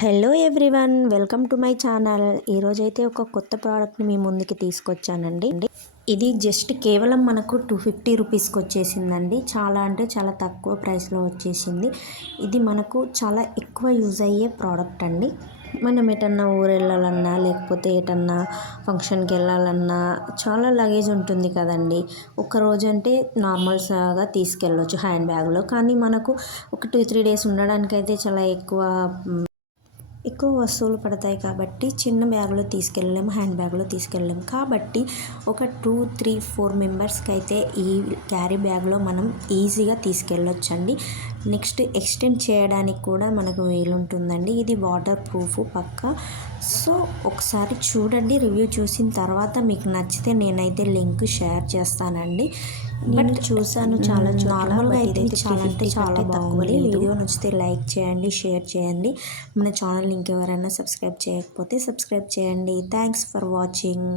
Hello everyone, welcome to my channel. ఈరోజైతే ఒక కొత్త ప్రోడక్ట్ని మీ ముందుకి తీసుకొచ్చానండి. ఇది జస్ట్ కేవలం మనకు 250 రూపీస్కి వచ్చేసిందండి. చాలా అంటే చాలా తక్కువ ప్రైస్లో వచ్చేసింది. ఇది మనకు చాలా ఎక్కువ యూజ్ అయ్యే ప్రోడక్ట్ అండి. మనం ఎటన్నా ఊరు వెళ్ళాలన్నా లేకపోతే ఎటన్నా ఫంక్షన్కి వెళ్ళాలన్నా చాలా లగేజ్ ఉంటుంది కదండి. ఒకరోజు అంటే నార్మల్స్గా తీసుకెళ్ళవచ్చు హ్యాండ్ బ్యాగ్లో, కానీ మనకు ఒక 2-3 డేస్ ఉండడానికైతే చాలా ఎక్కువ వస్తువులు పడతాయి కాబట్టి చిన్న బ్యాగ్లో తీసుకెళ్ళలేము, హ్యాండ్ బ్యాగ్లో తీసుకెళ్ళలేము. కాబట్టి ఒక 2-3-4 మెంబర్స్కి అయితే ఈ క్యారీ బ్యాగ్లో మనం ఈజీగా తీసుకెళ్ళొచ్చండి. నెక్స్ట్ ఎక్స్టెండ్ చేయడానికి కూడా మనకు వీలుంటుందండి. ఇది వాటర్ ప్రూఫ్ పక్కా. సో ఒకసారి చూడండి, రివ్యూ చూసిన తర్వాత మీకు నచ్చితే నేనైతే లింక్ షేర్ చేస్తానండి. నేను చూసాను చాలా నార్మల్గా అయితే చాలా అంటే చాలా బాగుంది. వీడియో నచ్చితే లైక్ చేయండి, షేర్ చేయండి. మన ఛానల్ ఇంకెవరైనా సబ్స్క్రైబ్ చేయకపోతే సబ్స్క్రైబ్ చేయండి. Thanks for watching.